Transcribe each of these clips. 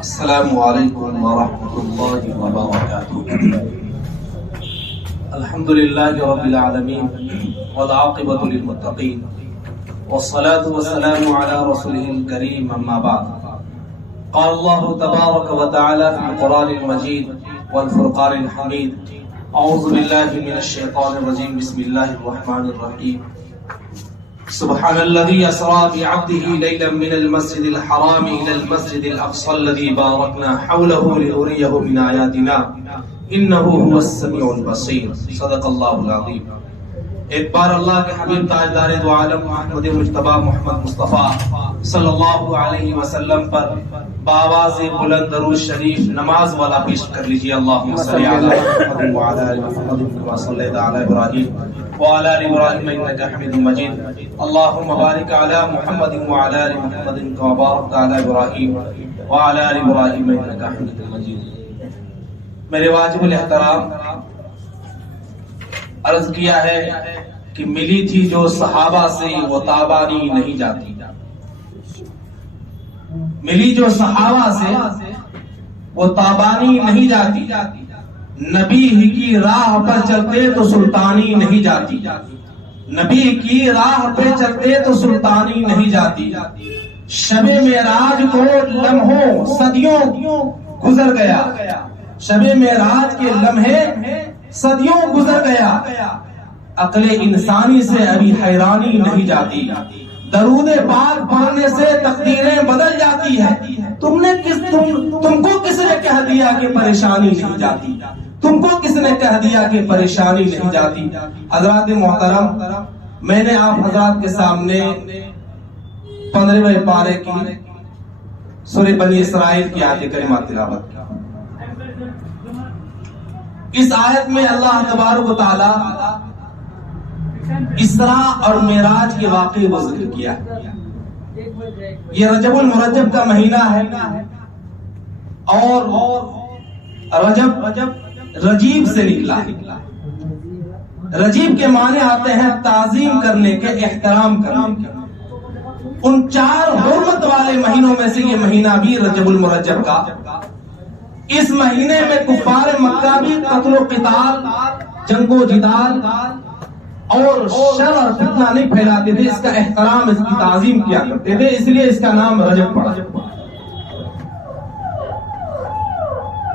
السلام علیکم ورحمۃ اللہ وبرکاتہ۔ الحمد للہ رب العالمین والعاقبۃ للمتقین والصلاة والسلام علی رسولہ الکریم، اما بعد۔ قال اللہ تبارک وتعالی فی القرآن المجید والفرقان الحمید، اعوذ باللہ من الشیطان الرجیم، بسم اللہ الرحمن الرحیم۔ سبحان الذي أسرى بعبده ليلا من المسجد الحرام إلى المسجد الأقصى الذي باركنا حوله لنريه من آياتنا إنه هو السميع البصير۔ صدق اللہ العظیم۔ ایک بار اللہ کے حبیب تاجدار دو عالم محمد مجتبی محمد مصطفیٰ صلی اللہ علیہ وسلم پر بآواز بلند درود شریف نماز والا پیش کر لیجیے۔ اللہم صلی علی محمد وعلی آل محمد کما صلیت علی ابراہیم وعلی آل ابراہیم انک حمید مجید، اللہم بارک علی محمد وعلی آل محمد کما بارکت علی ابراہیم وعلی آل ابراہیم انک حمید مجید۔ میرے واجب الاحترام، عرض کیا ہے کہ ملی تھی جو صحابہ سے وہ تابانی نہیں جاتی، ملی جو صحابہ سے وہ تابانی نہیں جاتی، نبی ہی کی راہ پر چلتے تو سلطانی نہیں جاتی، نبی کی راہ پہ چلتے تو سلطانی نہیں جاتی۔ شب معراج کو لمحوں صدیوں گزر گیا، شب معراج کے لمحے صدیوں گزر گیا، عقل انسانی سے ابھی حیرانی نہیں جاتی، درود پاک پڑھنے سے تقدیریں بدل جاتی ہے۔ تم کو کس نے کہہ دیا کہ پریشانی نہیں جاتی، تم کو کس نے کہہ دیا کہ پریشانی نہیں جاتی۔ حضرات محترم، میں نے آپ حضرات کے سامنے 15ویں پارے کی سورہ بنی اسرائیل کی آیت کریمہ تلاوت کی۔ اس آیت میں اللہ تبارک و تعالی اسراء اور معراج کے واقعے کو ذکر کیا ہے۔ یہ رجب المرجب کا مہینہ ہے، اور رجب رجیب سے نکلا ہے۔ رجیب کے معنی آتے ہیں تعظیم کرنے کے، احترام کرنے کے۔ ان 4 حرمت والے مہینوں میں سے یہ مہینہ بھی رجب المرجب کا۔ اس مہینے میں کفار مکہ بھی قتل و قتال، جنگ و جدال اور شر اور فتنہ نہیں پھیلاتے تھے، اس کا احترام، اس کی تعظیم کیا کرتے تھے، اس لیے اس کا نام رجب پڑا۔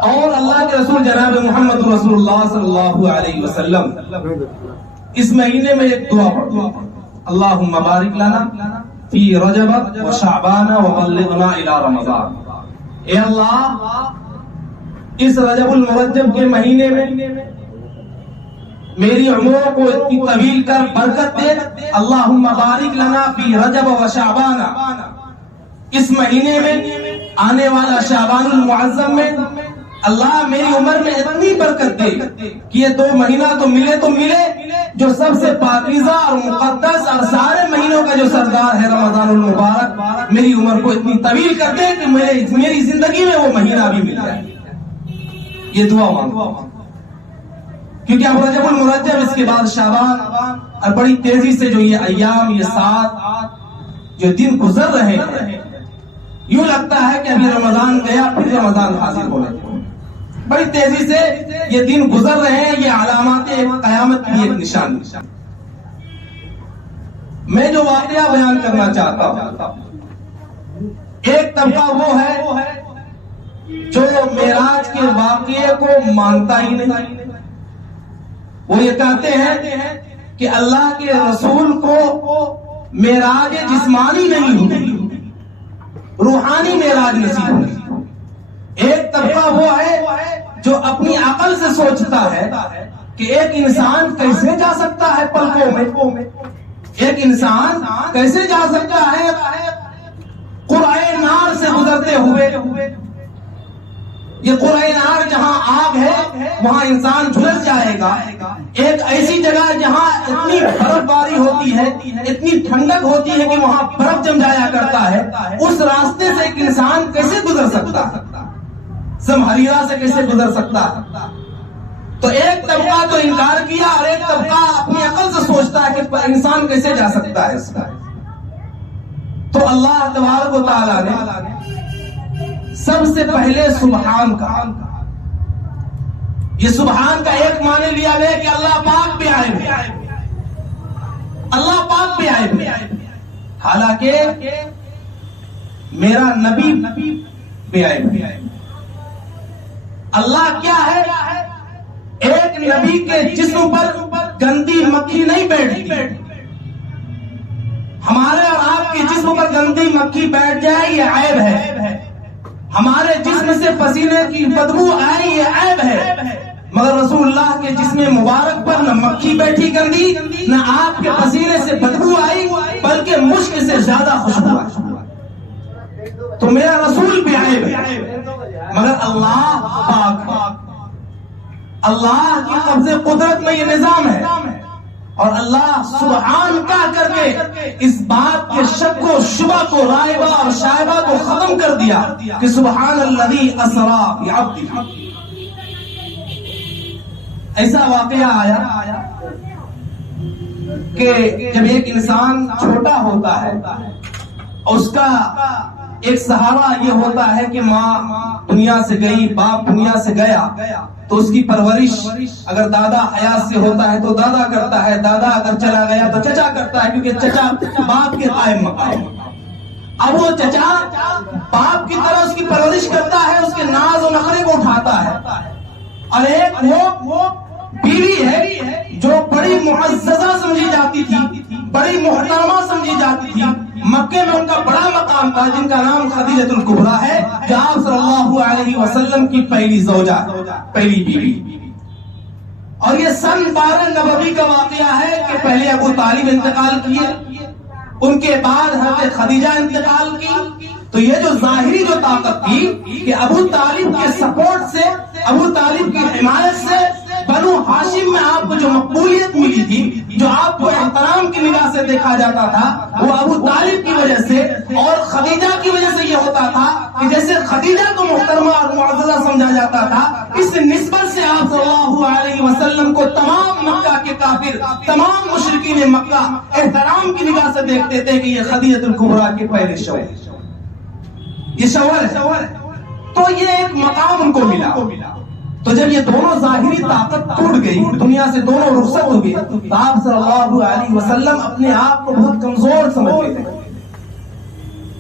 اور اللہ کے رسول جناب محمد رسول اللہ صلی اللہ علیہ وسلم اس مہینے میں ایک دعا پڑھتے ہیں، اللہم بارک لنا فی رجب و شعبان و بلغنا الی رمضان۔ اے اللہ، اس رجب المرجب کے مہینے میں میری عمروں کو اتنی طویل کر برکت دے۔ اللہم بارک لنا فی رجب و شعبان، اس مہینے میں آنے والا شعبان المعظم میں اللہ میری عمر میں اتنی برکت دے کہ یہ 2 مہینہ تو ملے جو سب سے پاکیزہ اور مقدس اور سارے مہینوں کا جو سردار ہے رمضان المبارک، میری عمر کو اتنی طویل کر دے کہ میری زندگی میں وہ مہینہ بھی مل جائے۔ یہ دعا مانگو، کیونکہ اب رجب المرجب، اس کے بعد شعبان، اور بڑی تیزی سے جو یہ ایام، یہ سات جو دن گزر رہے ہیں، یوں لگتا ہے کہ ابھی رمضان گیا پھر رمضان حاضر ہونے، بڑی تیزی سے یہ دن گزر رہے ہیں۔ یہ علامات قیامت کی ایک نشانی۔ میں جو واقعہ بیان کرنا چاہتا ہوں، ایک طبقہ وہ ہے جو معراج کے واقعے کو مانتا ہی نہیں۔ وہ یہ کہتے ہیں کہ اللہ کے رسول کو معراج جسمانی نہیں ہوئی، روحانی معراج نصیب ہوئی۔ ایک طبقہ وہ ہے جو اپنی عقل سے سوچتا ہے کہ ایک انسان کیسے جا سکتا ہے پلکوں میں، ایک انسان کیسے جا سکتا ہے قرآن نار سے گزرتے ہوئے۔ یہ قرآن نار جہاں آگ ہے وہاں انسان جھلس جائے گا۔ ایک ایسی جگہ جہاں اتنی برف باری ہوتی ہے، اتنی ٹھنڈک ہوتی ہے کہ وہاں برف جم جایا کرتا ہے، اس راستے سے ایک انسان کیسے گزر سکتا ہے؟ زمہریرہ سے کیسے گزر سکتا ہے؟ تو ایک طبقہ تو انکار کیا، اور ایک طبقہ اپنی عقل سے سوچتا ہے کہ انسان کیسے جا سکتا ہے اس کا۔ تو اللہ تبارک و تعالیٰ نے سب سے پہلے سبحان کا. یہ سبحان کا ایک معنی لیا گیا کہ اللہ پاک بھی عائب ہے، اللہ پاک بھی عائب ہے. حالانکہ میرا نبی بھی عائب ہے. اللہ کیا ہے؟ ایک نبی کے جسم پر گندی مکھی نہیں بیٹھتی. ہمارے اور آپ کے جسم پر گندی مکھی بیٹھ جائے یہ عیب ہے. ہمارے جسم سے پسینے کی بدبو آئی یہ عیب ہے. مگر رسول اللہ کے جسم مبارک پر نہ مکھی بیٹھی گندی، نہ آپ کے پسینے سے بدبو آئی، بلکہ مشک سے زیادہ خوشبو آئی. تو میرا رسول بھی عیب ہے، مگر اللہ پاک. اللہ کی قبض قدرت میں یہ نظام ہے، اور اللہ سبحان کہہ کر کے اس بات کے شک و شبہ کو، رائبہ اور شائبہ کو ختم کر دیا کہ سبحان الذی اسری بعبدہ. ایسا واقعہ آیا کہ جب ایک انسان چھوٹا ہوتا ہے، اس کا ایک سہارا یہ ہوتا ہے کہ ماں دنیا سے گئی، باپ دنیا سے گیا، تو اس کی پرورش اگر دادا حیات سے ہوتا ہے تو دادا کرتا ہے، دادا اگر چلا گیا تو چچا کرتا ہے، کیونکہ چچا باپ کے قائم مقام. اب وہ چچا باپ کی طرح اس کی پرورش کرتا ہے، اس کے ناز و نخرے کو اٹھاتا ہے. اور ایک وہ بیوی ہے جو بڑی معززہ سمجھی جاتی تھی، بڑی محترمہ سمجھی جاتی تھی. مکے میں ان کا بڑا مقام تھا، جن کا نام خدیجہ الکبریٰ ہے، جو آپ صلی اللہ علیہ وسلم کی پہلی زوجہ، پہلی بیوی. اور یہ سن 12 نبوی کا واقعہ ہے کہ پہلے ابو طالب انتقال کیے، ان کے بعد حضرت خدیجہ انتقال کی. تو یہ جو ظاہری جو طاقت تھی کہ ابو طالب کے سپورٹ سے، ابو طالب کی حمایت سے بنو ہاشم میں آپ کو جو مقبولیت ملی تھی، جو آپ کو احترام کی نگاہ سے دیکھا جاتا تھا، وہ ابو طالب کی وجہ سے اور خدیجہ کی وجہ سے یہ ہوتا تھا کہ جیسے خدیجہ کو محترمہ اور معززہ سمجھا جاتا تھا، اس نسبت سے آپ صلی اللہ علیہ وسلم کو تمام مکہ کے کافر، تمام مشرکین مکہ احترام کی نگاہ سے دیکھتے تھے کہ یہ خدیجہ الکبریٰ کے پہلے شوہر، یہ شوہر ہے. تو یہ ایک مقام ان کو ملا. تو جب یہ دونوں ظاہری طاقت ٹوٹ گئی، دنیا سے دونوں رخصت ہو گئے، تو آپ صلی اللہ علیہ وسلم اپنے آپ کو بہت کمزور سمجھتے تھے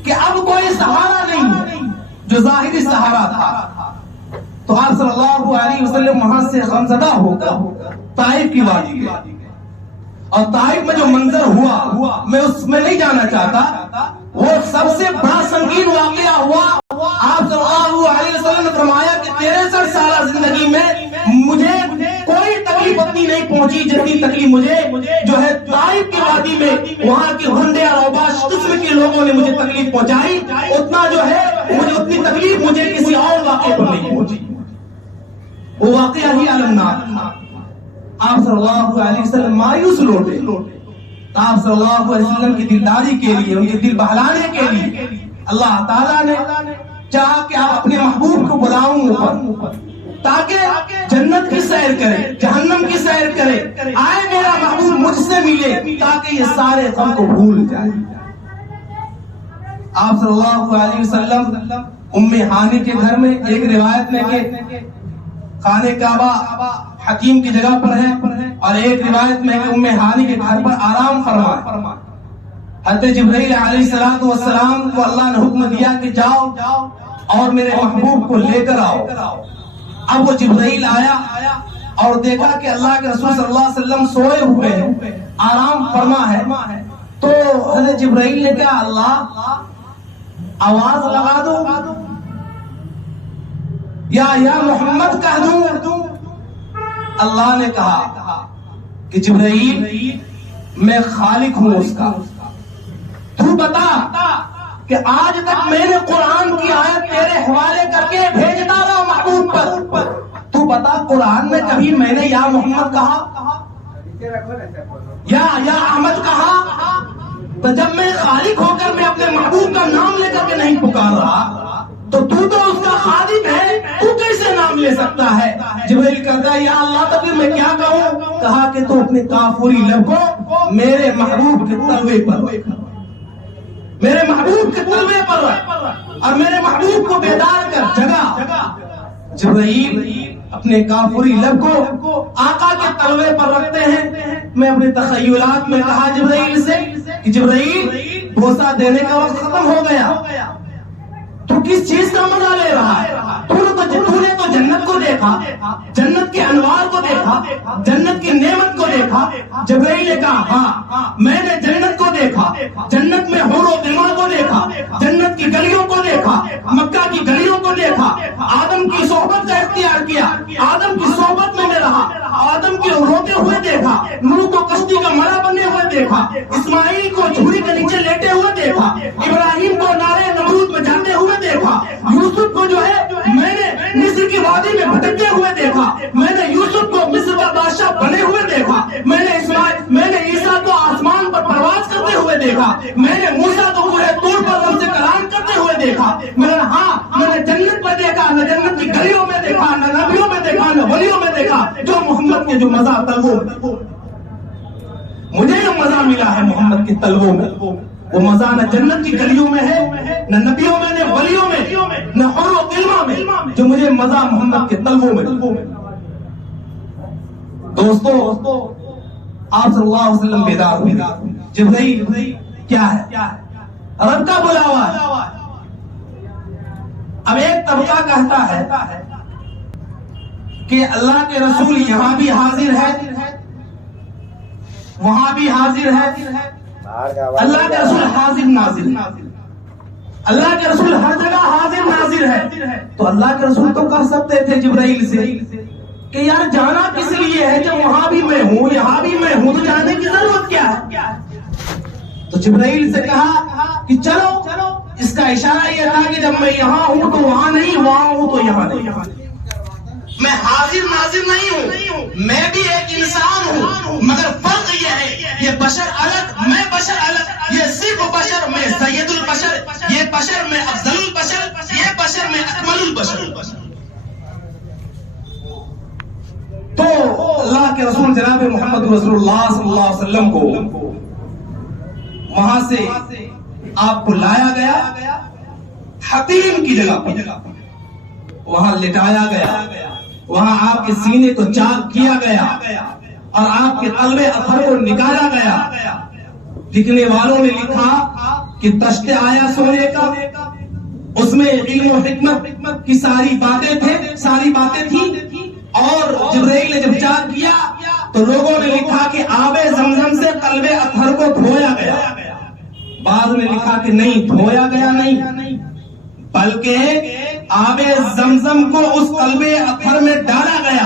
کہ اب کوئی سہارا نہیں جو ظاہری سہارا تھا. تو آپ صلی اللہ علیہ وسلم وہاں سے غمزدہ ہو کر طائف کی وادی گئے. اور طائف میں جو منظر ہوا میں اس میں نہیں جانا چاہتا. وہ سب سے بڑا سنگین واقعہ ہوا. آپ صلی اللہ علیہ وسلم نے فرمایا کہ 63 سالہ زندگی میں مجھے کوئی تکلیف اتنی نہیں پہنچی جتنی تکلیف مجھے جو ہے طائف کی وادی میں وہاں کے ہنڈے اور اوباش قسم کے لوگوں نے مجھے تکلیف پہنچائی، اتنا جو ہے مجھے اتنی تکلیف مجھے کسی اور واقعے پر نہیں پہنچی. وہ واقعہ ہی المناک. آپ صلی اللہ علیہ وسلم مایوس لوٹے. آپ صلی اللہ علیہ وسلم کی دلداری کے لیے، ان کے دل بہلانے کے لیے اللہ تعالیٰ نے چاہا کہ آپ اپنے محبوب کو بلاؤں اوپر، تاکہ جنت کی سیر کرے، جہنم کی سیر کرے. آئے میرا محبوب مجھ سے ملے تاکہ یہ سارے غم کو بھول جائے. آپ صلی اللہ علیہ وسلم ام ہانی کے گھر میں، ایک روایت میں کہ خانہ کعبہ حکیم کی جگہ پر ہے، اور ایک روایت میں کہ ام ہانی کے گھر پر آرام فرمائے. حضرت جبرائیل علیہ السلام کو اللہ نے حکم دیا کہ جاؤ اور میرے محبوب کو لے کر آؤ. اب وہ جبرائیل آیا اور دیکھا کہ اللہ کے رسول صلی اللہ علیہ وسلم سوئے ہوئے ہیں، آرام فرما ہے. تو حضرت جبرائیل نے کہا اللہ آواز لگا دو یا محمد کہہ دوں. اللہ نے کہا کہ جبرائیل میں خالق ہوں اس کا، تو بتا کہ آج تک میں نے قرآن کی آیت تیرے حوالے کر کے بھیجتا رہا محبوب پر، تو بتا قرآن میں کبھی میں نے یا محمد کہا یا احمد کہا؟ تو جب میں خالق ہو کر میں اپنے محبوب کا نام لے کر کے نہیں پکار رہا تو اس کا خادم ہے، تو کیسے نام لے سکتا ہے؟ جبرائیل کہتا ہے یا اللہ تو پھر میں کیا کہوں؟ کہا کہ تو اپنے کافری لب کو میرے محبوب کے تلوے پر، میرے محبوب کے تلوے پر رکھ. اور میرے محبوب کو بیدار کر جگا۔ جبرائیل اپنے کافری لب کو آقا کے تلوے پر رکھتے ہیں۔ میں اپنے تخیلات میں کہا جبرائیل سے کہ جبرائیل بوسہ دینے کا وقت ختم ہو گیا، تو کس چیز کا مزہ لے رہا ہے؟ تو نے تو جنت کو دیکھا، جنت کے انوار کو دیکھا، جنت کی نعمت کو دیکھا۔ جبرائیل نے کہا ہاں میں نے جنت کو دیکھا، جنت میں حور و غلمان کو دیکھا، جنت کی گلیوں کو دیکھا، مکہ کی گلیوں کو دیکھا، آدم کی صحبت کا اختیار کیا، آدم کی صحبت میں رہا، آدم کی روتے ہوئے دیکھا، نوح کو کشتی کا ملا بنے ہوئے دیکھا، اسماعیل کو جھوڑی کے نیچے لیٹے ہوئے دیکھا، ابراہیم کو نارے نمرود میں جاتے ہوئے دیکھا، یوسف کو جو ہے میں نے مصر کی وادی میں بھٹکتے ہوئے دیکھا، میں نے یوسف کو مصر کا بادشاہ بنے ہوئے دیکھا، میں نے عیسیٰ کو آسمان پر پرواز کرتے ہوئے دیکھا، میں نے موسیٰ کو کوہ طور پر رب سے کلام کرتے ہوئے دیکھا۔ میں نے جنت میں دیکھا، نہ جنت کی گلیوں میں دیکھا، نہ نبیوں میں دیکھا، نہ ولیوں میں دیکھا، جو محمد کے جو مزہ تلووں میں مجھے جو مزہ ملا ہے محمد کے تلووں میں، وہ مزہ نہ جنت کی گلیوں میں ہے، نہ نبیوں میں، نہ ولیوں میں، نہ حور و غلمان میں، جو مجھے مزہ محمد کے تلووں میں۔ دوستو آپ صلی اللہ علیہ وسلم بیدار ہوئے۔ جبرائیل کیا ہے؟ رب کا بلاوا ہے۔ اب ایک طبقہ کہتا ہے کہ اللہ کے رسول یہاں بھی حاضر ہے، وہاں بھی حاضر ہے، اللہ کے رسول حاضر ناظر، اللہ کے رسول ہر جگہ حاضر ناظر ہے۔ تو اللہ کے رسول تو کہہ سکتے تھے جبرائیل سے کہ یار جانا کس لیے ہے جب وہاں بھی میں ہوں یہاں بھی میں ہوں، تو جانے کی ضرورت کیا ہے؟ تو جبرائیل سے کہا کہ چلو، اس کا اشارہ یہ تھا کہ جب میں یہاں ہوں تو وہاں نہیں، وہاں ہوں تو یہاں نہیں، میں حاضر ناظر نہیں ہوں، میں بھی ایک انسان ہوں، مگر فرق یہ ہے یہ بشر الگ، میں بشر الگ، یہ صرف بشر میں سید البشر، یہ بشر میں افضل البشر، یہ بشر میں اکمل البشر۔ تو اللہ کے رسول جناب محمد رسول اللہ صلی اللہ علیہ وسلم کو وہاں سے آپ کو لایا گیا حتیم کی جگہ پر، وہاں لٹایا گیا، وہاں آپ کے سینے کو چاک کیا گیا اور آپ کے قلب اطہر کو نکالا گیا۔ لکھنے والوں نے لکھا کہ تشت آیا سونے کا، اس میں علم و حکمت کی ساری باتیں تھیں، اور جبرائیل نے جب چاک کیا تو لوگوں نے لکھا کہ آب زمزم سے قلب اطہر کو دھویا گیا، بعض نے لکھا کہ نہیں دھویا گیا نہیں، بلکہ آب زمزم کو اس قلب اطہر میں ڈالا گیا،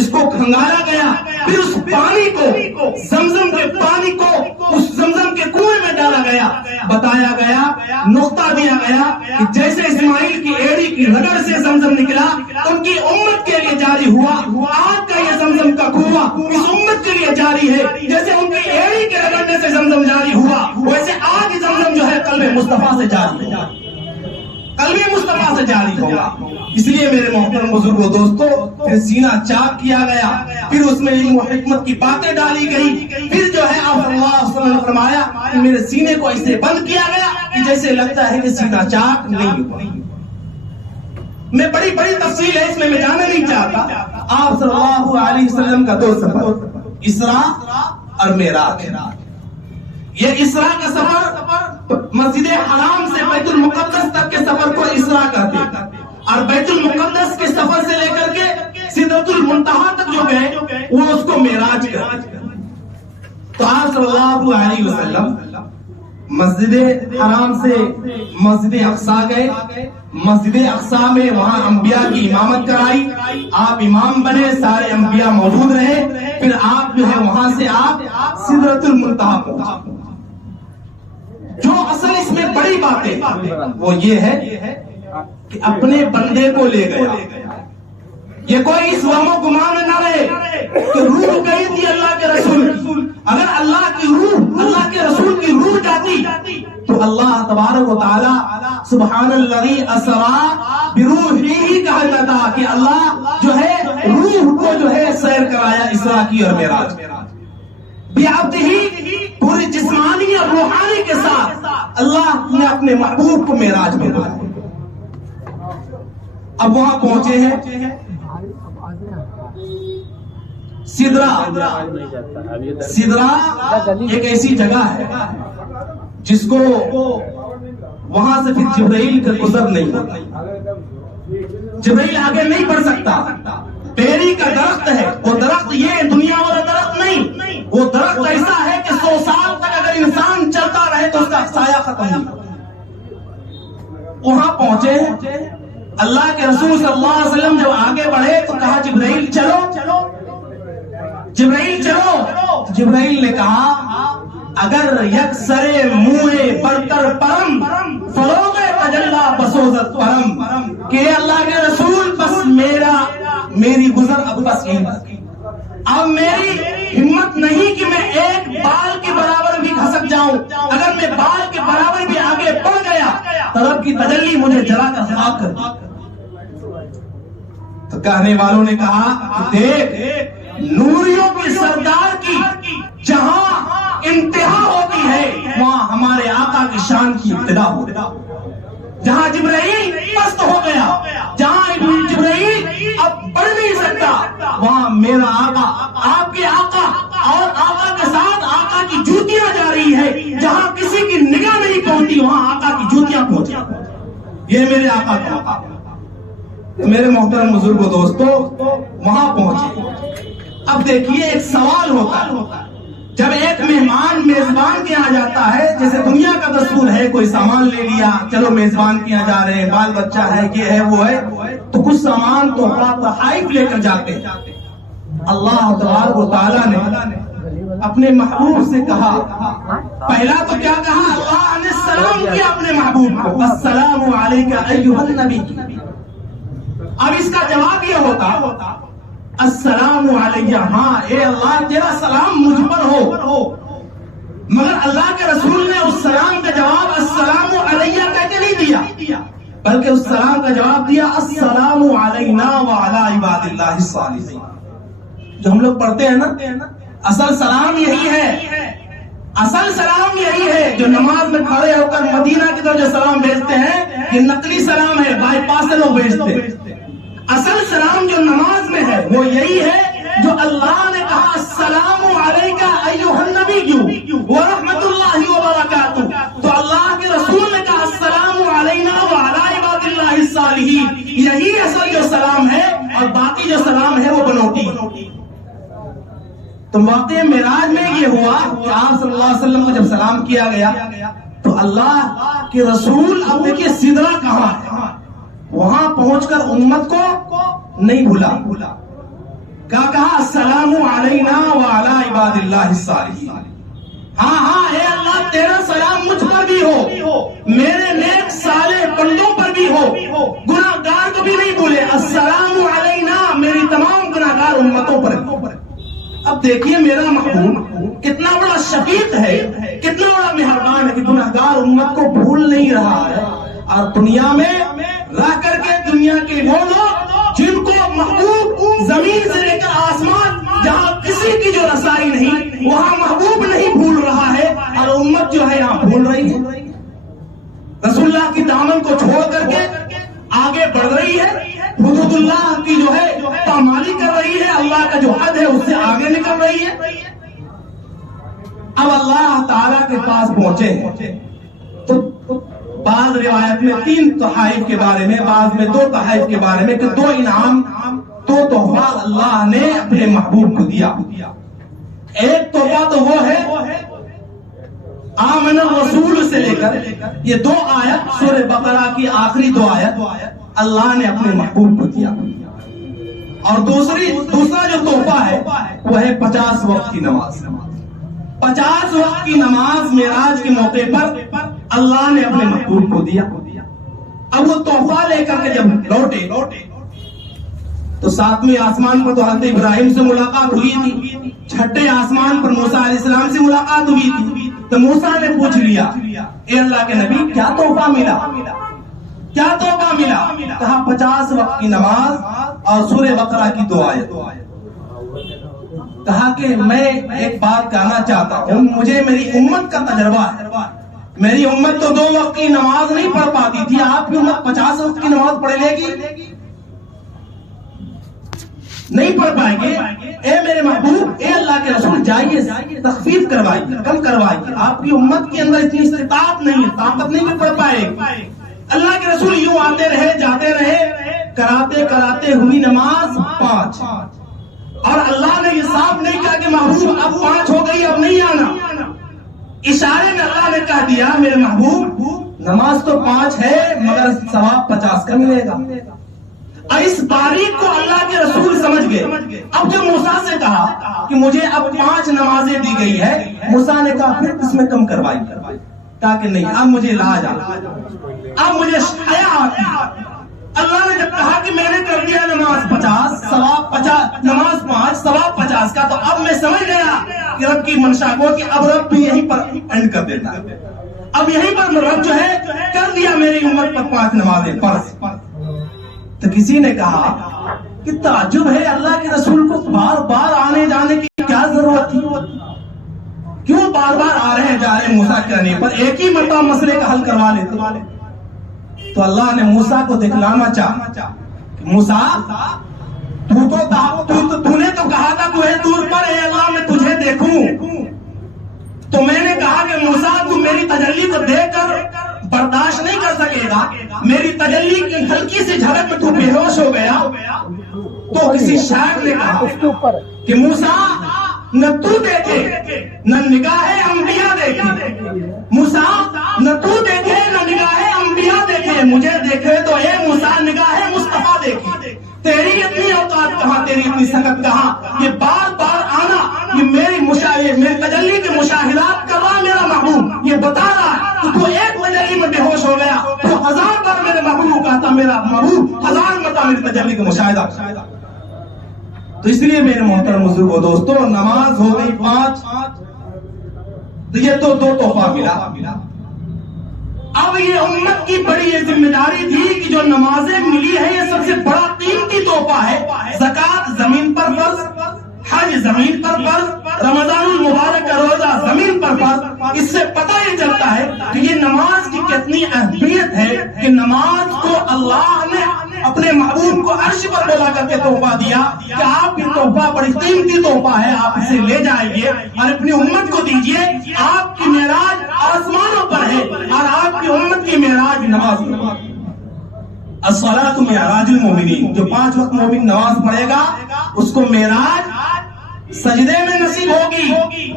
اس کو کھنگالا گیا، پھر اس پانی کو زمزم کے پانی کو اس زمزم کے کنویں میں ڈالا گیا۔ بتایا گیا، نقطہ دیا گیا کہ جیسے اسماعیل کی ایڑی کی رگڑ سے زمزم نکلا ان کی امت کے لیے جاری ہوا، آج کا یہ زمزم کا کنواں اس امت کے لیے جاری ہے، جیسے ان کی ایڑی کے رگڑنے سے زمزم جاری ہوا ویسے آج زمزم جو ہے قلب مصطفیٰ سے جاری ہے، قلب مصطفیٰ سے جاری ہوگا۔ اس لیے میرے محترم بزرگوں دوستو، پھر سینہ چاک کیا گیا، پھر اس میں علم و حکمت کی باتیں ڈالی گئی، پھر جو ہے آپ صلی اللہ علیہ وسلم نے فرمایا کہ میرے سینے کو ایسے بند کیا گیا کہ جیسے لگتا ہے کہ سینہ چاک نہیں ہوا۔ میں بڑی تفصیل ہے اس میں جانا نہیں چاہتا۔ آپ صلی اللہ علیہ وسلم کا دو سفر، اسراء اور معراج۔ یہ اسراء کا سفر مسجد حرام سے بیت المقدس تک کے سفر کو اسراء کہتے ہیں، اور بیت المقدس کے سفر سے لے کر کے سدرۃ المنتہا تک جو گئے وہ اس کو معراج کہتے ہیں۔ تو آپ صلی اللہ علیہ وسلم مسجد حرام سے مسجد اقصی گئے، مسجد اقصی میں وہاں انبیاء کی امامت کرائی، آپ امام بنے، سارے انبیاء موجود رہے، پھر آپ جو ہے وہاں سے آپ سدرۃ المنتہا پہنچے۔ جو اصل اس میں بڑی بات ہے وہ یہ ہے کہ اپنے بندے کو لے گیا۔ یہ کوئی اس وہم و گمان نہ رہے کہ روح گئی تھی اللہ کے رسول، اگر اللہ کی روح، اللہ کے رسول کی روح جاتی تو اللہ تبارک و تعالی سبحان الذی اسریٰ بروحہ کہا جاتا کہ اللہ جو ہے روح کو جو ہے سیر کرایا اسراء کی اور معراج۔ بعبدہ، پوری جسمانی اور روحانی کے ساتھ اللہ نے اپنے محبوب کو معراج میں لایا۔ اب وہاں پہنچے ہیں سدرہ۔ سدرہ ایک ایسی جگہ ہے جس کو وہاں سے پھر جبرائیل کا گزر نہیں ہوتا، جبرائیل آگے نہیں بڑھ سکتا۔ بیری کا درخت ہے، وہ درخت یہ دنیا والا درخت نہیں، وہ درخت ایسا ہے کہ 100 سال تک اگر انسان چلتا رہے تو اس کا سایہ ختم نہیں ہوتا۔ وہاں پہنچے، اللہ کے رسول صلی اللہ علیہ وسلم جب آگے بڑھے تو کہا جبرائیل چلو، جبرائیل چلو۔ جبرائیل نے کہا اگر یکسر موئے برتر پرم فروغ تجلا بسوزت پرم، کہ اللہ کے رسول بس میری گزر اب بس یہی، اب میری ہمت نہیں کہ میں ایک بال کے برابر بھی کھسک جاؤں، اگر میں بال کے برابر بھی آگے بڑھ گیا تو رب کی تجلی مجھے جلا کر خاک کر دی۔ تو کہنے والوں نے کہا دیکھ نوریوں کی سردار کی جہاں انتہا ہوتی ہے وہاں ہمارے آقا کی شان کی ابتدا ہوتی ہے۔ جہاں جبرائیل پست ہو گیا، جہاں جبرائیل اب بڑھ نہیں سکتا، وہاں میرا آقا، آپ کے آقا اور آقا کے ساتھ آقا کی جوتیاں جا رہی ہے، جہاں کسی کی نگاہ نہیں پہنچتی وہاں آقا کی جوتیاں پہنچی۔ یہ میرے آقا کا آقا۔ میرے محترم بزرگوں دوستو، وہاں پہنچے۔ اب دیکھیے ایک سوال ہوتا ہے جب ایک مہمان میزبان کے یہاں جاتا ہے، جیسے دنیا کا دستور ہے، کوئی سامان لے لیا، چلو میزبان کے یہاں جا رہے ہیں، بال بچہ ہے، یہ ہے وہ ہے، تو کچھ سامان تو تحائف لے کر جاتے ہیں۔ اللہ تبارک و تعالیٰ نے اپنے محبوب سے کہا، پہلا تو کیا کہا؟ اللہ نے سلام کیا اپنے محبوب کو، السلام علیک ایھا النبی۔ اب اس کا جواب یہ ہوتا السلام علیہ، ہاں اے اللہ تیرا سلام مجھ پر ہو، مگر اللہ کے رسول نے اس سلام کا جواب السلام علیہ کہہ کے نہیں دیا، بلکہ اس سلام کا جواب دیا السلام علینا وعلی عباد اللہ الصالحین۔ جو ہم لوگ پڑھتے ہیں نا، اصل سلام یہی ہے، اصل سلام یہی ہے جو نماز میں کھڑے ہو کر مدینہ کی طرف جو سلام بھیجتے ہیں، یہ نقلی سلام ہے، بائی پاس سے لوگ بھیجتے ہیں۔ اصل سلام جو نماز میں ہے وہ یہی ہے جو اللہ نے کہا السلام علیکہ ایھا النبی ورحمۃ اللہ وبرکاتہ، تو اللہ کے رسول نے کہا السلام علینا وعلی عباد اللہ الصالحین۔ یہی اصل جو سلام ہے، اور باقی جو سلام ہے وہ بنوٹی۔ تو واقعہ معراج میں یہ ہوا کہ آپ صلی اللہ علیہ وسلم کو جب سلام کیا گیا تو اللہ کے رسول، اب دیکھیے سدرہ کہاں ہے، وہاں پہنچ کر امت کو نہیں بھولا، کیا کہا السلام علینا وعلی عباد اللہ الصالحین۔ ہاں اے اللہ تیرا سلام مجھ پر بھی ہو، میرے نیک صالح بندوں پر بھی ہو، گناہ گار کو بھی نہیں بھولے، السلام علینا میری تمام گناہ گار امتوں پر۔ اب دیکھیے میرا محبوب کتنا بڑا شفیق ہے، کتنا بڑا مہربان ہے کہ گناہ گار امت کو بھول نہیں رہا ہے، اور دنیا میں رہ کر کے دنیا کے وہ لوگ جن کو محبوب زمین سے لے کر آسمان، جہاں کسی کی جو رسائی نہیں، وہاں محبوب نہیں بھول رہا ہے، اور امت جو ہے یہاں بھول رہی ہے، رسول اللہ کی دامن کو چھوڑ کر کے آگے بڑھ رہی ہے، حدود اللہ کی جو ہے پامالی کر رہی ہے، اللہ کا جو حد ہے اس سے آگے نکل رہی ہے۔ اب اللہ تعالیٰ کے پاس پہنچے تو بعض روایت میں 3 تحائف کے بارے میں، بعض میں 2 تحائف کے بارے میں، کہ 2 انعام، 2 تحفہ اللہ نے اپنے محبوب کو دیا۔ ایک تحفہ تو وہ ہے آمن الرسول سے لے کر یہ 2 آیت سورہ بقرہ کی آخری 2 آیت اللہ نے اپنے محبوب کو دیا، اور دوسرا جو تحفہ ہے وہ ہے 50 وقت کی نماز۔ 50 وقت کی نماز معراج کے موقع پر اللہ نے اپنے محبوب کو دیا۔ اب وہ تحفہ لے کر کے جب لوٹے تو 7ویں آسمان پر تو حضرت ابراہیم سے ملاقات ہوئی تھی، 6ٹھے آسمان پر موسیٰ علیہ السلام سے ملاقات ہوئی تھی، تو موسیٰ نے پوچھ لیا اے اللہ کے نبی کیا تحفہ ملا، کیا تحفہ ملا؟ کہا 50 وقت کی نماز اور سورہ بقرہ کی 2 آیت۔ کہا کہ میں ایک بات کہنا چاہتا ہوں، مجھے میری امت کا تجربہ ہے، میری امت تو 2 وقت کی نماز نہیں پڑھ پاتی تھی، آپ کی امت 50 وقت کی نماز پڑھ لے گی؟ نہیں پڑھ پائیں گے۔ اے میرے محبوب، اے اللہ کے رسول، جائیے تخفیف کروائیے، کم کروائیے، آپ کی امت کے اندر اتنی استطاعت نہیں ہے، طاقت نہیں کہ پڑھ پائے۔ اللہ کے رسول یوں آتے رہے، جاتے رہے، کراتے کراتے ہوئی نماز 5، اور اللہ نے یہ صاف نہیں کہا کہ محبوب اب 5 ہو گئی، اب نہیں آنا۔ اشارے میں اللہ نے کہہ دیا میرے محبوب نماز تو 5 ہے مگر ثواب 50 کا ملے گا۔ اس باریک کو اللہ کے رسول سمجھ گئے۔ اب جب موسیٰ سے کہا کہ مجھے اب 5 نمازیں دی گئی ہے، موسیٰ نے کہا پھر اس میں کم کروائی، تاکہ نہیں، اب مجھے لاج آتا، اب مجھے حیا آتی۔ اللہ نے جب کہا کہ میں نے کر دیا نماز 50 ثواب 50، نماز 5 ثواب 50 کا، تو اب میں سمجھ گیا کہ رب کی منشا کو، کہ اب رب بھی یہیں پر اینڈ کر دیتا ہے، اب یہیں پر رب جو ہے کر دیا میری امت پر 5 نمازیں فرض۔ تو کسی نے کہا کہ تعجب ہے، اللہ کے رسول کو بار بار آنے جانے کی کیا ضرورت تھی؟ کیوں بار بار آ رہے ہیں جا رہے ہیں موسیٰ کہنے پر؟ ایک ہی مرتبہ مسئلے کا حل کروا لیتے۔ تو اللہ نے موسیٰ کو دکھلانا چاہا کہ موسیٰ تو نے تو کہا تھا تو ہے دور پر، اے اللہ میں تجھے دیکھوں، تو میں نے کہا کہ موسیٰ تو میری تجلی کو دیکھ کر برداشت نہیں کر سکے گا، میری تجلی کی ہلکی سی جھلک میں تو بے ہوش ہو گیا۔ تو کسی شاعر نے کہا کہ موسیٰ نہ تو دیکھے نہ نگاہ انبیاء دیکھے، موسیٰ نہ تو دیکھے نہ نگاہ انبیاء دیکھے، مجھے دیکھے تو اے موسیٰ نگاہ مصطفیٰ دیکھے۔ تیری اتنی اوقات کہاں، تیری اتنی سنگت کہاں، یہ بار بار آنا، یہ میری تجلی کے مشاہدات کر رہا میرا محبوب، یہ بتا رہا ہے تو ایک تجلی میں بے ہوش ہو گیا، تو 1000 بار میرے محبوب کہتا میرا محبوب 1000 مرتبہ میری تجلی کا مشاہدہ۔ تو اس لیے میرے محترم بزرگوں دوستوں، نماز ہو گئی 5، تو یہ تو 2 تحفہ ملا۔ اب یہ امت کی بڑی یہ ذمہ داری تھی کہ جو نمازیں ملی ہے یہ سب سے بڑا قیمتی تحفہ ہے۔ زکوٰۃ زمین پر فرض، حج زمین پر فرض، رمضان المبارک کا روزہ زمین پر فرض۔ اس سے پتہ یہ چلتا ہے کہ یہ نماز کی کتنی اہمیت ہے، کہ نماز کو اللہ نے اپنے محبوب کو عرش پر بلا کر کے تحفہ دیا کہ آپ کی تحفہ بڑی قیمتی تحفہ ہے، آپ اسے لے جائیے اور اپنی امت کو دیجیے۔ آپ کی معراج آسمانوں پر ہے اور آپ کی امت کی معراج نماز میں۔ الصلاۃ معراج المومنین، جو 5 وقت مومن نماز پڑھے گا اس کو معراج سجدے میں نصیب ہوگی۔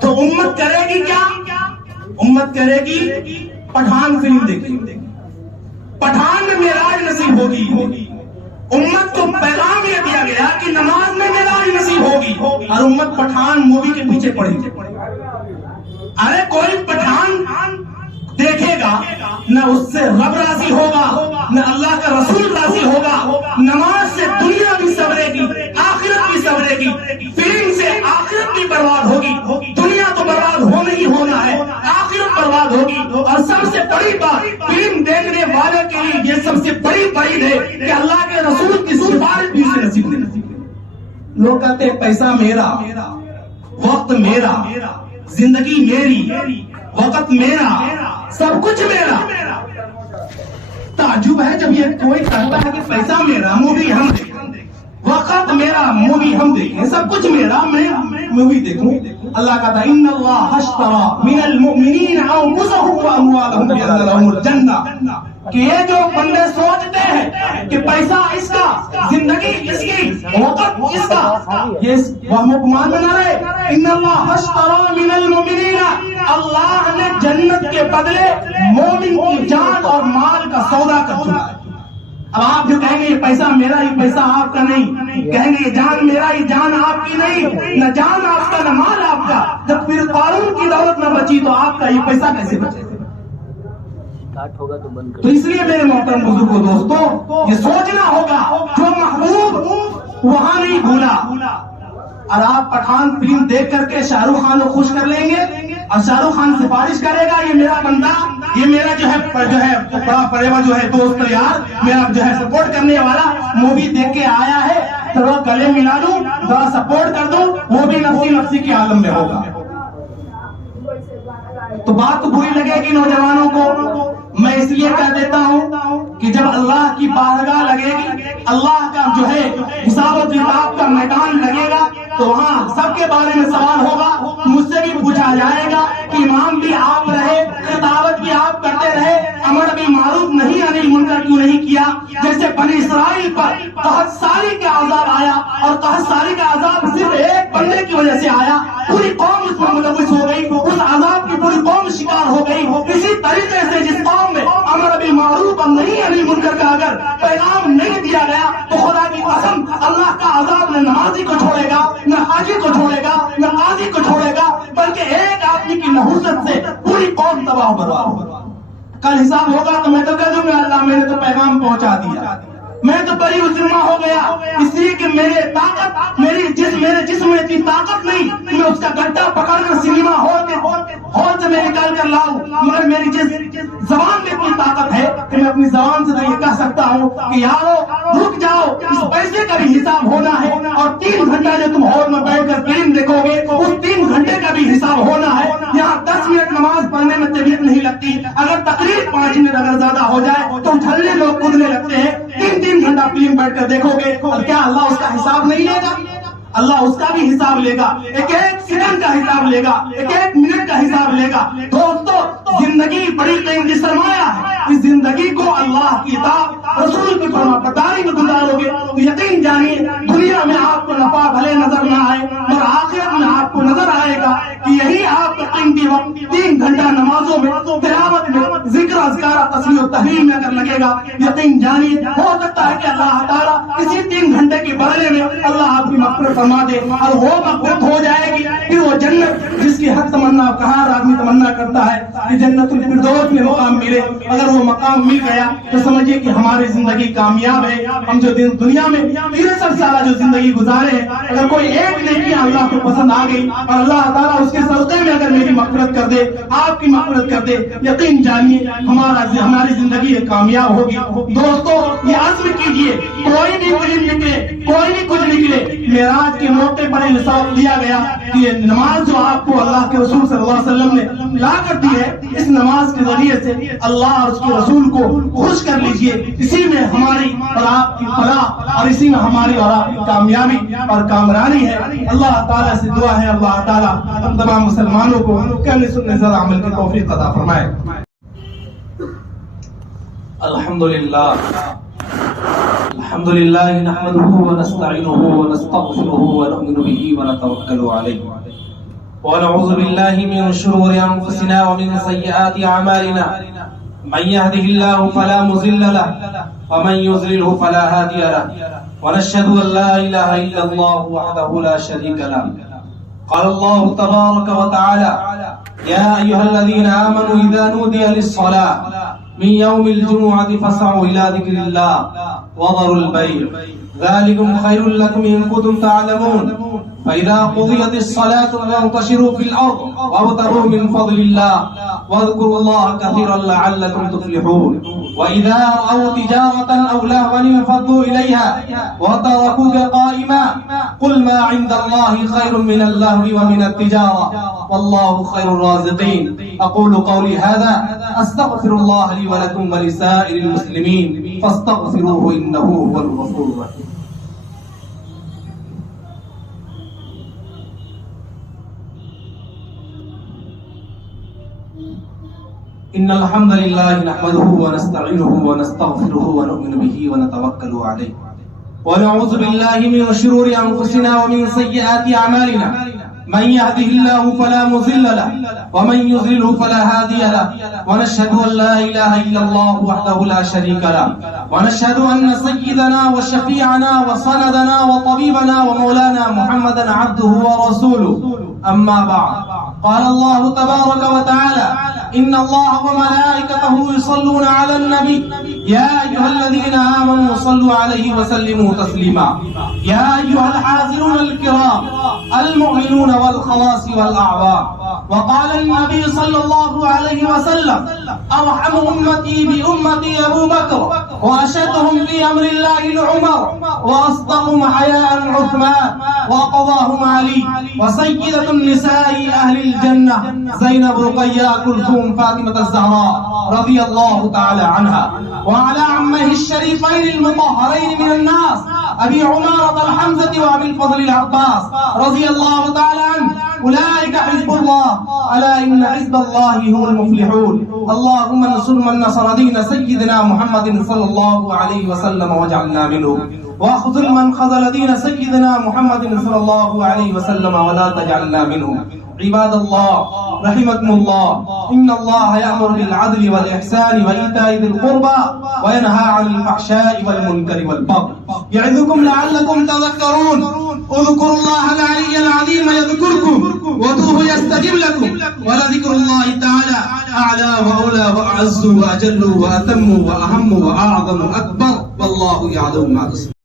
تو امت کرے گی کیا؟ امت کرے گی پٹھان فلم دیکھی، پٹھان میں معراج نصیب ہوگی۔ امت کو پیغام یہ دیا گیا کہ نماز میں معراج نصیب ہوگی، اور امت پٹھان مووی کے پیچھے پڑی۔ ارے کوئی پٹھان دیکھے گا نہ اس سے رب راضی ہوگا نہ اللہ کا رسول راضی ہوگا۔ نماز سے دنیا بھی سنورے گی، آخرت بھی سنورے گی، فلم سے آخرت بھی برباد ہوگی۔ دنیا تو برباد ہونا ہی ہونا ہے، آخرت برباد ہوگی۔ اور سب سے بڑی بات فلم دیکھنے والے کے لیے یہ سب سے بڑی وعید ہے کہ اللہ کے رسول کی سفارش بھی اسے نصیب نہیں۔ لوگ کہتے ہیں پیسہ میرا، وقت میرا، زندگی میری، وقت میرا، سب کچھ میرا۔ تعجب ہے جب یہ کوئی کہتا ہے کہ پیسہ میرا، مووی ہم دیکھیں، وقت میرا، مووی ہم دیکھیں، سب کچھ میرا، میں مووی دیکھوں۔ اللہ کہتا ہے ان اللہ اشتری من المؤمنین انفسهم واموالهم بان لهم الجنہ، کہ یہ جو بندے سوچتے ہیں کہ پیسہ اس کا، زندگی اس کی، وقت اس کا، یہ وہم و گمان میں نہ رہے۔ ان اللہ اشتری من المؤمنین، اللہ نے جنت کے بدلے مومن کی جان اور مال کا سودا کر چکا ہے۔ اب آپ جو کہیں گے یہ پیسہ میرا، یہ پیسہ آپ کا نہیں، کہیں گے یہ جان میرا، یہ جان آپ کی نہیں، نہ جان آپ کا نہ مال آپ کا۔ جب پھر قارون کی دولت نہ بچی تو آپ کا یہ پیسہ کیسے بچے؟ تو اس لیے میرے محترم بزرگوں دوستوں، یہ سوچنا ہوگا جو محبوب وہاں نہیں بھولا۔ اور آپ پٹھان فلم دیکھ کر کے شاہ رخ خان کو خوش کر لیں گے اور شاہ رخ خان سفارش کرے گا یہ میرا بندہ، یہ میرا جو ہے بڑا پریوا جو ہے دوست یار، میرا جو ہے سپورٹ کرنے والا مووی دیکھ کے آیا ہے، ذرا گلے ملا لوں، ذرا سپورٹ کر دوں، وہ بھی نفسی نفسی کے عالم میں ہوگا. تو بات تو بری لگے گی نوجوانوں کو. میں اس لیے کہہ دیتا ہوں کہ جب اللہ کی بارگاہ لگے گی، اللہ کا جو ہے حساب و کتاب کا میدان لگے گا، تو وہاں سب کے بارے میں سوال ہوگا. مجھ سے بھی پوچھا جائے گا کہ امام بھی آپ رہے، خطابت بھی آپ کرتے رہے، امر بالمعروف نہیں انل منکر کیوں نہیں کیا؟ جیسے بنی اسرائیل پر قحط سالی کا عذاب آیا، اور قحط سالی کا عذاب صرف ایک بندے کی وجہ سے آیا، پوری قوم اس میں ملوث ہو گئی، اس عذاب کی پوری قوم شکار ہو گئی. اسی طریقے سے جس قوم میں امر بالمعروف اور نہیں انل منکر کا اگر پیغام نہیں دیا گیا، تو خدا کی قسم اللہ کا عذاب نہ نمازی کو چھوڑے گا، نہ حاجی کو چھوڑے گا، نہ قاضی کو چھوڑے گا، بلکہ ایک آدمی کی نحوست سے پوری قوم تباہ و برباد ہوگا. کل حساب ہوگا تو میں تو کہہ دوں گا اللہ میں نے تو پیغام پہنچا دیا، میں تو بری ذمہ ہو گیا، اس لیے کہ میرے جسم میں اتنی طاقت نہیں کہ میں اس کا گڈھا پکڑ کر سنیما ہال سے میں نکال کر لاؤں، مگر میری زبان میں اتنی طاقت ہے کہ میں اپنی زبان سے تو یہ کہہ سکتا ہوں کہ یارو رک جاؤ، اس پیسے کا بھی حساب ہونا ہے، اور 3 گھنٹہ جو تم ہال میں بیٹھ کر فلم دیکھو گے اس 3 گھنٹے کا بھی حساب ہونا ہے. یہاں 10 منٹ نماز پڑھنے میں طبیعت نہیں لگتی، اگر تقریر 5 منٹ اگر زیادہ ہو جائے تو چھلنے لوگ کودنے لگتے ہیں. 3 گھنٹہ فلم بیٹھ کر دیکھو گے، اور کیا اللہ اس کا حساب نہیں لے گا؟ اللہ اس کا بھی حساب لے گا، ایک سیکنڈ کا حساب لے گا، ایک منٹ کا حساب لے گا. دوستو زندگی بڑی قیمتی سرمایہ ہے، اس زندگی کو اللہ کی اطاعت رسول کی فرما برداری میں گزارو گے تو یقین جانیے دنیا میں آپ کو نفع بھلے نظر نہ آئے، اور آخرت میں آپ کو نظر آئے گا کہ یہی آپ کا قیمتی وقت 3 گھنٹہ نمازوں میں، تلاوت میں، ذکر اذکار تسبیح و تحلیل میں اگر لگے گا، یقین جانیے ہو سکتا ہے کہ اللہ تعالیٰ اسی 3 گھنٹے کے بدلے میں اللہ آپ کی مغفرت فرما دے، اور وہ مغفرت ہو جائے گی. پھر وہ جنت جس کی حق تمنا کہاں آدمی تمنا کرتا ہے کہ جنت الفردوس میں مقام ملے، اگر وہ مقام مل گیا تو سمجھیے کہ ہماری زندگی کامیاب ہے. ہم جو دنیا میں 63 سالہ جو زندگی گزارے ہیں، اگر کوئی ایک نیکی اللہ کو پسند آ گئی اور اللہ تعالیٰ اس کے صدقے میں اگر میری مغفرت کر دے، آپ کی مغفرت کر دے، یقین جانیے ہماری زندگی کامیاب ہوگی. دوستو یہ عزم کیجئے، کوئی بھی علم نکلے، کوئی بھی کچھ نکلے، معراج کے موقع پر یہ سبق دیا گیا کہ یہ نماز جو آپ کو اللہ کے رسول صلی اللہ علیہ وسلم نے لا کر دی ہے، اس نماز کے ذریعے سے اللہ اور اس کے رسول کو خوش کر لیجئے. اسی میں ہماری اور آپ کی فلاح، اور اسی میں ہماری اور آپ کی کامیابی اور کامرانی ہے. اللہ تعالیٰ سے دعا ہے اللہ تعالیٰ ہم تمام مسلمانوں کو کہنے سننے زیادہ عمل کی توفیق عطا فرمائے. الحمدللہ نحمده ونستعینه ونستغفره ونؤمن به ونتوکل علیہ ونعوذ باللہ من شرور انفسنا ومن سیئات اعمالنا من يهده الله فلا مضل له ومن يضلل فلا هادي له ونشهد ان لا اله الا الله وحده لا شريك له. قال الله تبارك وتعالى يا ايها الذين امنوا اذا نودي للصلاة من يوم الجمعة فاسعوا إلى ذكر الله وذروا البيع ذلكم خير لكم إن كنتم تعلمون. فإذا قضيت الصلاة فانتشروا في الأرض وابتغوا من فضل الله واذكروا الله كثيرا لعلكم تفلحون. وإذا رأوا تجارة أو لهوا انفضوا إليها وتركوك قائما قل ما عند الله خير من اللهو ومن التجارة والله خير الرازقين. أقول قولي هذا أستغفر الله لي ولكم ولسائر المسلمين فاستغفروه إنه هو الغفور الرحيم. إن الحمد لله نحمده ونستعينه ونستغفره ونؤمن به ونتوكل عليه ونعوذ بالله من شرور أنفسنا ومن سيئات أعمالنا من يهده الله فلا مضل له ومن يضلل فلا هادي له ونشهد أن لا إله إلا الله وحده لا شريك له ونشهد أن سيدنا وشفيعنا وسندنا وطبيبنا ومولانا محمدا عبده ورسوله. أما بعد قال الله تبارك وتعالى إن الله وملائكته يصلون على النبي يا أيها الذين آمنوا صلوا عليه وسلموا تسليما. يا أيها الحاضرون الكرام المؤمنون والخواص والأعوام. وقال النبي صلى الله عليه وسلم أرحم أمتي بأمتي أبو بكر وأشدهم في أمر الله لعمر، وأصدقهم حياء عثمان، وقضاهم علي، وسيدة النساء أهل الجنة زينب رقية كلثوم فاطمة الزهراء رضي الله تعالى عنها، وعلى عمه الشريفين المطهرين من الناس أبي عمارة الحمزة وأبي الفضل العباس رضي الله تعالى عنه. أولئك حزب الله، ألا إن حزب الله هم المفلحون. اللهم انصر من نصر دين سيدنا محمد صلى الله عليه وسلم واجعلنا منهم، واخذل من خذل دين سيدنا محمد صلى الله عليه وسلم ولا تجعلنا منهم. عباد الله رحمكم الله، إن الله يأمر بالعدل والإحسان وإيتاء ذي القربى وينهى عن الفحشاء والمنكر والبغي يعظكم لعلكم تذكرون. اذكروا الله العلي العظيم يذكركم وادعوه يستجب لكم، ولذكر الله تعالى أعلى وأولى وأعز وأجل وأتم وأهم وأعظم أكبر، والله يعلم ما تصنعون.